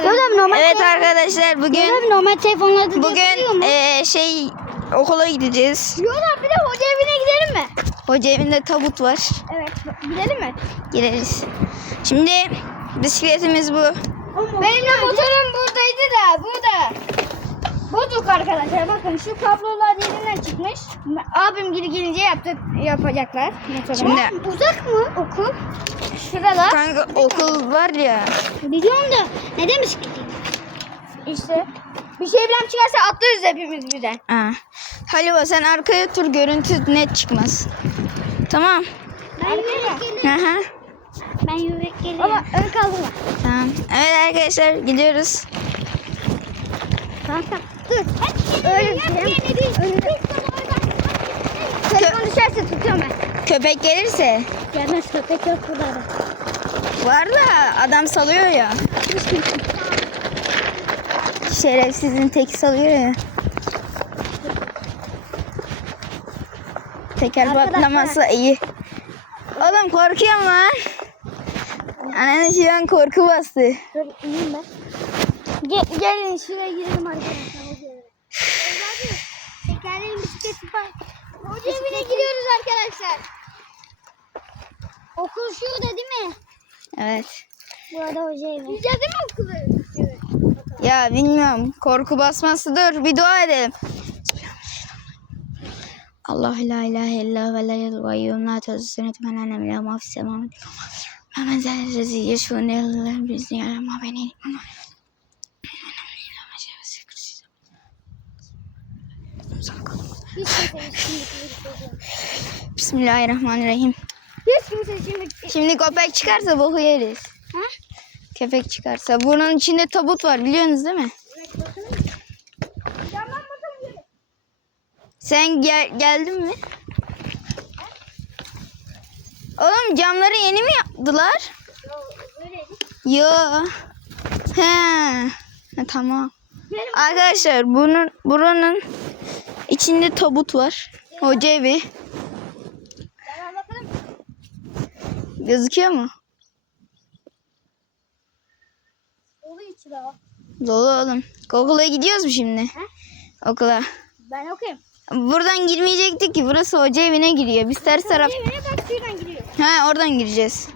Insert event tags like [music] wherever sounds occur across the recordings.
Hocam normal Evet arkadaşlar bugün Hocam normal telefonlarda bugün eee, şey okula gideceğiz. Yola bir de hoca evine gidelim mi? Hoca evinde tabut var. Evet. Gidelim mi? Gireriz. Şimdi bisikletimiz bu. Benim de motorum buradaydı da burada. Bozuk arkadaşlar bakın şu kablolar yerinden çıkmış. Abim geri gelince yaptı, yapacaklar motoru. Şimdi- uzak mı okul? Şurada. Kanka okul var ya. Biliyorum da ne demiş ki? İşte bir şey bilen çıkarsa atlarız hepimiz birden. Ha. Haliba sen arkaya tur görüntü net çıkmaz. Tamam. Ben yürek gelirim. Hı. Ben yürek gelirim. Ama ön kaldırma. Tamam. Evet arkadaşlar gidiyoruz. Tamam tamam. Dur. Öyle bir şey. Telefon düşerse tutuyorum ben. Köpek gelirse Gelmez köpek yok burada. Var da adam salıyor ya. Şerefsizin teki salıyor ya. Teker Arkadaşlar. patlamazsa iyi. Oğlum korkuyorum lan. Ananı şu an korku bastı. Dur ineyim ben. Gel, gelin şuraya girelim arkadaşlar. Tekerleğin bisikleti var. Hoca evine giriyoruz arkadaşlar. Okul şurada değil mi? Evet. Burada hoca evi. Gideceğiz değil mi okulu? Ya bilmiyorum. Korku basması dur. Bir dua edelim. Allah la ilahe illa ve la yel ve yum la tezü senet men annem la ma fis semavet ma men zel rezi yeşun el bizni ya ma beni Bismillahirrahmanirrahim. Hiç kimse şimdi. Şimdi köpek çıkarsa boku yeriz. Ha? Köpek çıkarsa. Bunun içinde tabut var biliyorsunuz değil mi? Evet bakalım. Sen gel geldin mi? Oğlum camları yeni mi yaptılar? Yo. He. Ha, tamam. Arkadaşlar bunun buranın içinde tabut var. Hoca evi. Camdan bakalım. Gözüküyor mu? Dolu içi var. Dolu oğlum. Okula gidiyoruz mu şimdi? He? Okula. Ben okuyayım. Buradan girmeyecektik ki. Burası hoca evine giriyor. Biz ters taraf. Hoca evine bak şuradan giriyor. Ha oradan gireceğiz.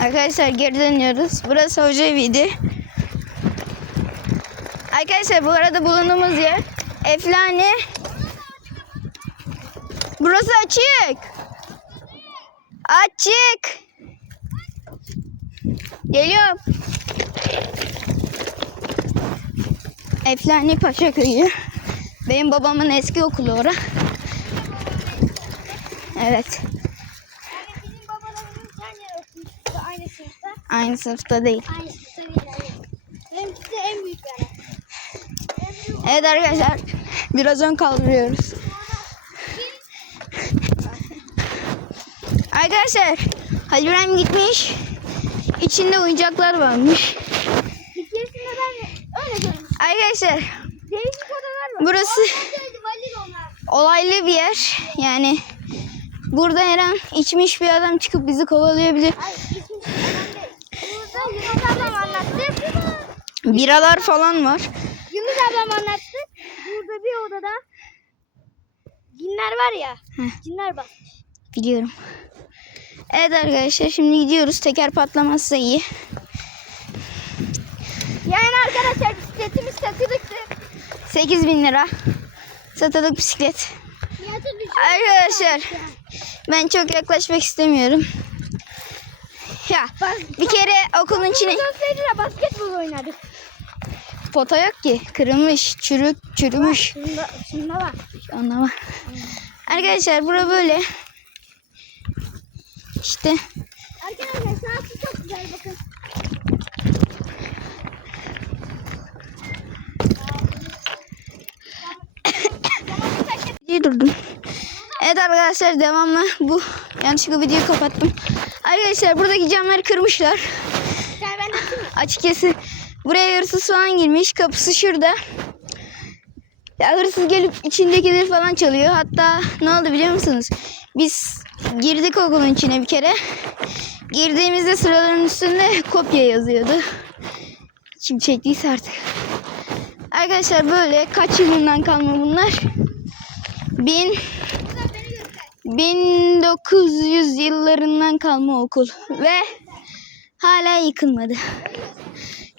Arkadaşlar geri dönüyoruz. Burası hoca eviydi. Arkadaşlar bu arada bulunduğumuz yer Eflane. Burası açık. Açık. Geliyorum. Eflane Paşa Köyü. Benim babamın eski okulu ora. Evet. Aynı sınıfta. Aynı sınıfta değil. Aynı sınıfta değil. Benimkisi en büyük yani. Evet arkadaşlar biraz ön kaldırıyoruz. Arkadaşlar Halil İbrahim gitmiş. İçinde oyuncaklar varmış. bir keresinde ben öyle görmüştüm. Arkadaşlar Değişik odalar var. burası olaylı bir yer. Yani burada her an içmiş bir adam çıkıp bizi kovalayabilir. Ay gitmiş adam anlattı. Biralar falan var. Yunus ablam anlattı. Burada bir odada cinler var ya. Heh. Cinler bak. Biliyorum. Evet arkadaşlar şimdi gidiyoruz. Teker patlamazsa iyi. Yani arkadaşlar bisikletimiz satılıktı. 8000 lira. Satılık bisiklet. Arkadaşlar ben çok yaklaşmak istemiyorum. Ya bir kere okulun içine basketbol oynadık. pota yok ki. Kırılmış, çürük, çürümüş. Şunda, şunda var. Onda var. Arkadaşlar bura böyle. İşte Arkadaşlar sahası çok güzel bakın. durdum. Evet arkadaşlar devamlı bu yanlışlıkla videoyu kapattım. Arkadaşlar buradaki camları kırmışlar. Açıkçası buraya hırsız falan girmiş. Kapısı şurada. Ya hırsız gelip içindekileri falan çalıyor. Hatta ne oldu biliyor musunuz? Biz girdik okulun içine bir kere. Girdiğimizde sıraların üstünde kopya yazıyordu. Kim çektiyse artık. Arkadaşlar böyle kaç yılından kalma bunlar? Bin, 1900 yıllarından kalma okul ve hala yıkılmadı.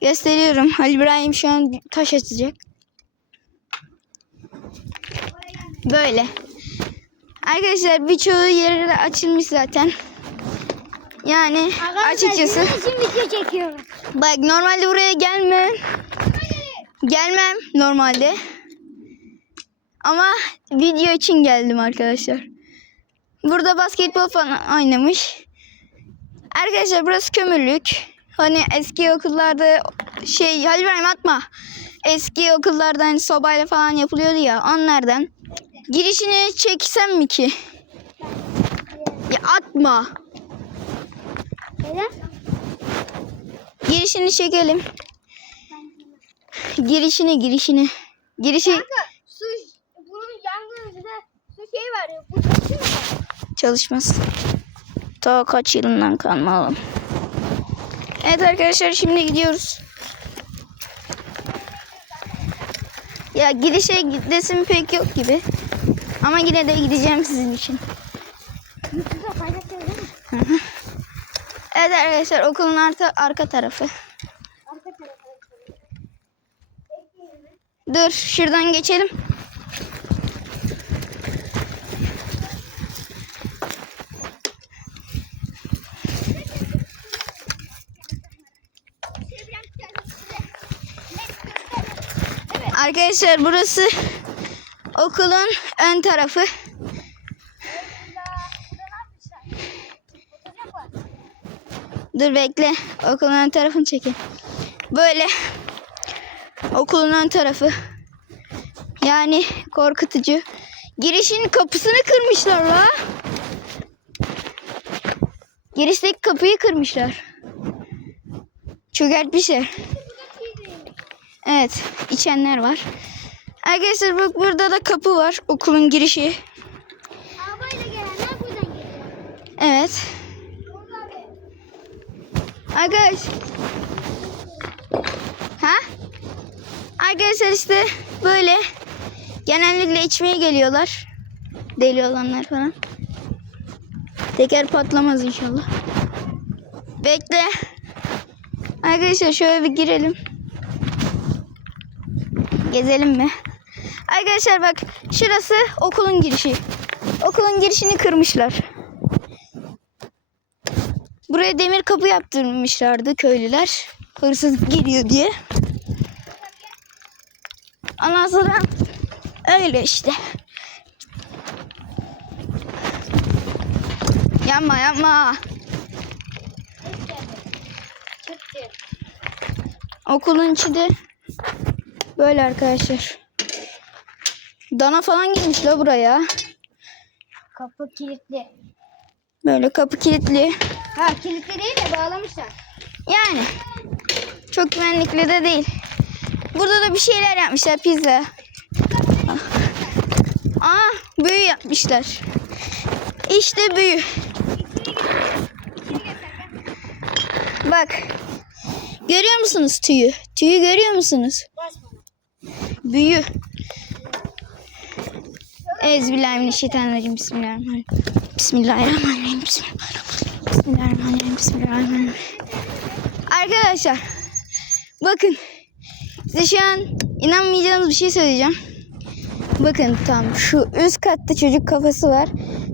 Gösteriyorum. Ali İbrahim şu an taş açacak. Böyle. Arkadaşlar birçoğu yeri de açılmış zaten. Yani açıkçası. Şimdi video çekiyorum. Bak normalde buraya gelmem. Gelmem normalde. Ama video için geldim arkadaşlar. Burada basketbol falan oynamış. Arkadaşlar burası kömürlük. Hani eski okullarda şey Halil İbrahim atma. Eski okullarda hani sobayla falan yapılıyordu ya onlardan. Girişini çeksem mi ki? Ya atma. Neden? Girişini çekelim. Girişini girişini. Girişi Kanka su bunun yangınında su şey var ya. Bu çalışıyor mu? çalışmaz. Ta kaç yılından kalma alalım. Evet arkadaşlar şimdi gidiyoruz. Ya gidişe gidesim pek yok gibi. Ama yine de gideceğim sizin için. Evet arkadaşlar okulun arka, arka tarafı. Arka tarafa. Dur şuradan geçelim. Arkadaşlar burası okulun ön tarafı. Dur bekle. Okulun ön tarafını çekeyim. Böyle okulun ön tarafı. Yani korkutucu. Girişin kapısını kırmışlar la. Girişteki kapıyı kırmışlar. Çökertmişler. Evet, içenler var. Arkadaşlar bak burada da kapı var. Okulun girişi. Arabayla gelenler buradan geliyor. Evet. Arkadaş. Ha? Arkadaşlar işte böyle genellikle içmeye geliyorlar. Deli olanlar falan. Teker patlamaz inşallah. Bekle. Arkadaşlar şöyle bir girelim. Gezelim mi? Arkadaşlar bak şurası okulun girişi. Okulun girişini kırmışlar. Buraya demir kapı yaptırmışlardı köylüler. Hırsız geliyor diye. Ondan sonra öyle işte. Yapma yapma. Okulun içi de böyle arkadaşlar. Dana falan girmiş la buraya. Kapı kilitli. Böyle kapı kilitli. Ha kilitli değil de bağlamışlar. Yani çok güvenlikli de değil. Burada da bir şeyler yapmışlar pizza. Aa büyü yapmışlar. İşte büyü. Bak. Görüyor musunuz tüyü? Tüyü görüyor musunuz? Büyü. Ezbillahimineşşeytanirracim. Bismillahirrahmanirrahim. Bismillahirrahmanirrahim. Bismillahirrahmanirrahim. Bismillahirrahmanirrahim. Arkadaşlar bakın size şu an inanmayacağınız bir şey söyleyeceğim. Bakın tam şu üst katta çocuk kafası var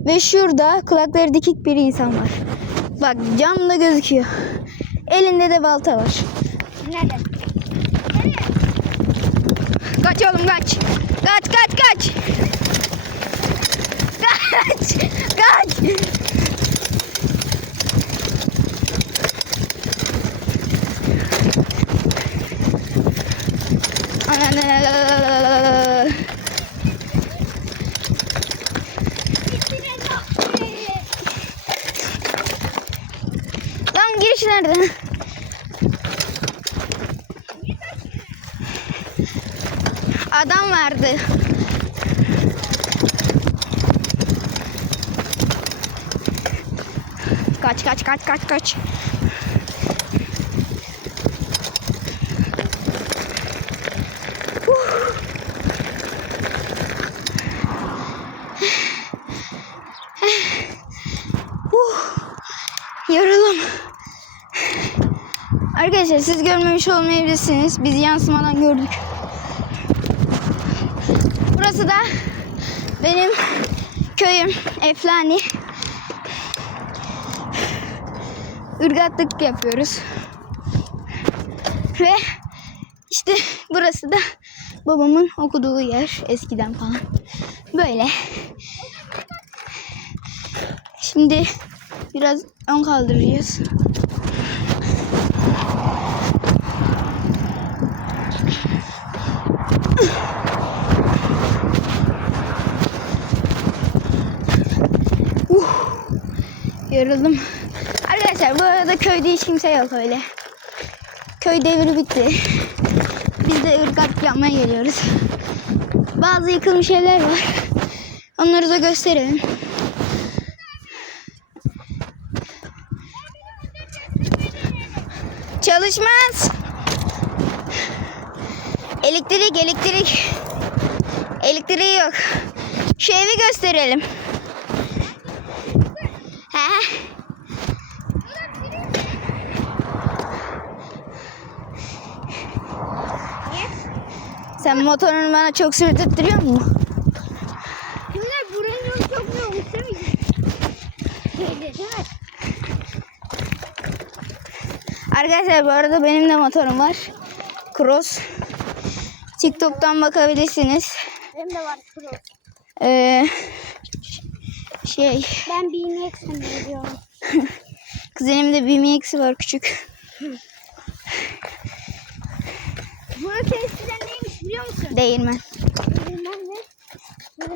ve şurada kulakları dikik bir insan var. Bak camda gözüküyor. Elinde de balta var. Nerede? Kaç oğlum kaç. Kaç kaç kaç. Kaç. Kaç. Ana- Lan giriş nerede? Adam vardı. Kaç kaç kaç kaç kaç. Yoruldum. Arkadaşlar siz görmemiş olmayabilirsiniz. Biz yansımadan gördük. Burası da benim köyüm Eflani. Irgatlık yapıyoruz. Ve işte burası da babamın okuduğu yer eskiden falan. Böyle. Şimdi biraz ön kaldıracağız. Yoruldum. Arkadaşlar bu arada köyde hiç kimse yok öyle. Köy devri bitti. Biz de ırgat yapmaya geliyoruz. Bazı yıkılmış evler var. Onları da gösterelim. Çalışmaz. Elektrik, elektrik. Elektriği yok. Şu evi gösterelim. He? Sen motorunu bana çok sürtüttürüyor musun? Buranın yolu çok ne olmuş değil mi? Arkadaşlar bu arada benim de motorum var. Cross. TikTok'tan bakabilirsiniz. Benim de var pro. Ee, şey, Ben BMX sanıyorum. [laughs] kuzenimde BMX'i var küçük. Eskiden neymiş biliyor musun? Değirmen. Ne.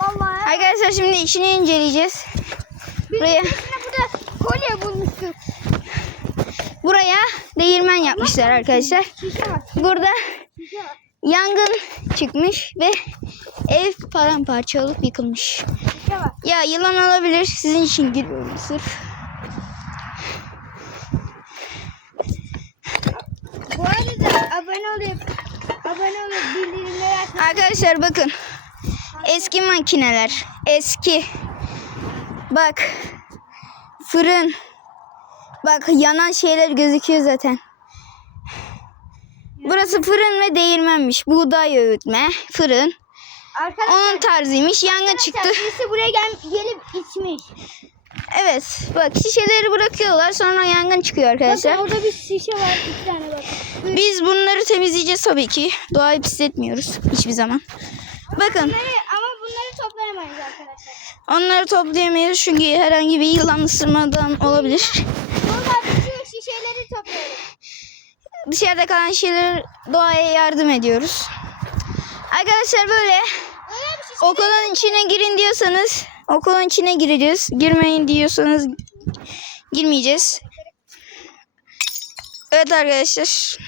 Vallahi Arkadaşlar şimdi işini inceleyeceğiz. biz Buraya, burada kolye bulmuştuk. buraya değirmen yapmışlar arkadaşlar. Şişe var. Burada var. yangın çıkmış ve ev paramparça olup yıkılmış. Ya yılan olabilir. Sizin için giriyorum sırf. Bu arada abone olup abone olup bildirimleri açmayı Arkadaşlar bakın. Eski makineler. Eski. Bak. Fırın. Bak yanan şeyler gözüküyor zaten. Burası fırın ve değirmenmiş. Buğday öğütme. Fırın. Arkadaşlar, Onun tarzıymış. Yangın çıktı. birisi buraya gel, gelip içmiş. Evet. Bak şişeleri bırakıyorlar. Sonra yangın çıkıyor arkadaşlar. Bakın orada bir şişe var. iki tane bak. Biz bunları temizleyeceğiz tabii ki. Doğayı pisletmiyoruz hiçbir zaman. Bakın Bunları, ama bunları toplayamayız arkadaşlar. onları toplayamayız çünkü herhangi bir yılan ısırmadan olabilir. Burada şu şişeleri toplayalım. Dışarıda kalan şeyler doğaya yardım ediyoruz. Arkadaşlar böyle okulun içine girin diyorsanız okulun içine gireceğiz. Girmeyin diyorsanız girmeyeceğiz. Evet arkadaşlar.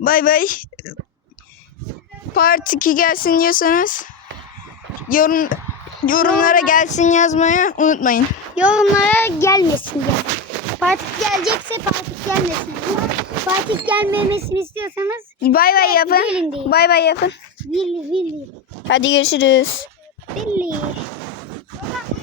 Bay bay. Part 2 gelsin diyorsanız yorum yorumlara gelsin yazmayı unutmayın. Yorumlara gelmesin diye. Partik gelecekse partik gelmesin. Partik gelmemesini istiyorsanız Bay bay yapın. Bay bay yapın. Willy Willy Hadi görüşürüz. Willy. Come [laughs]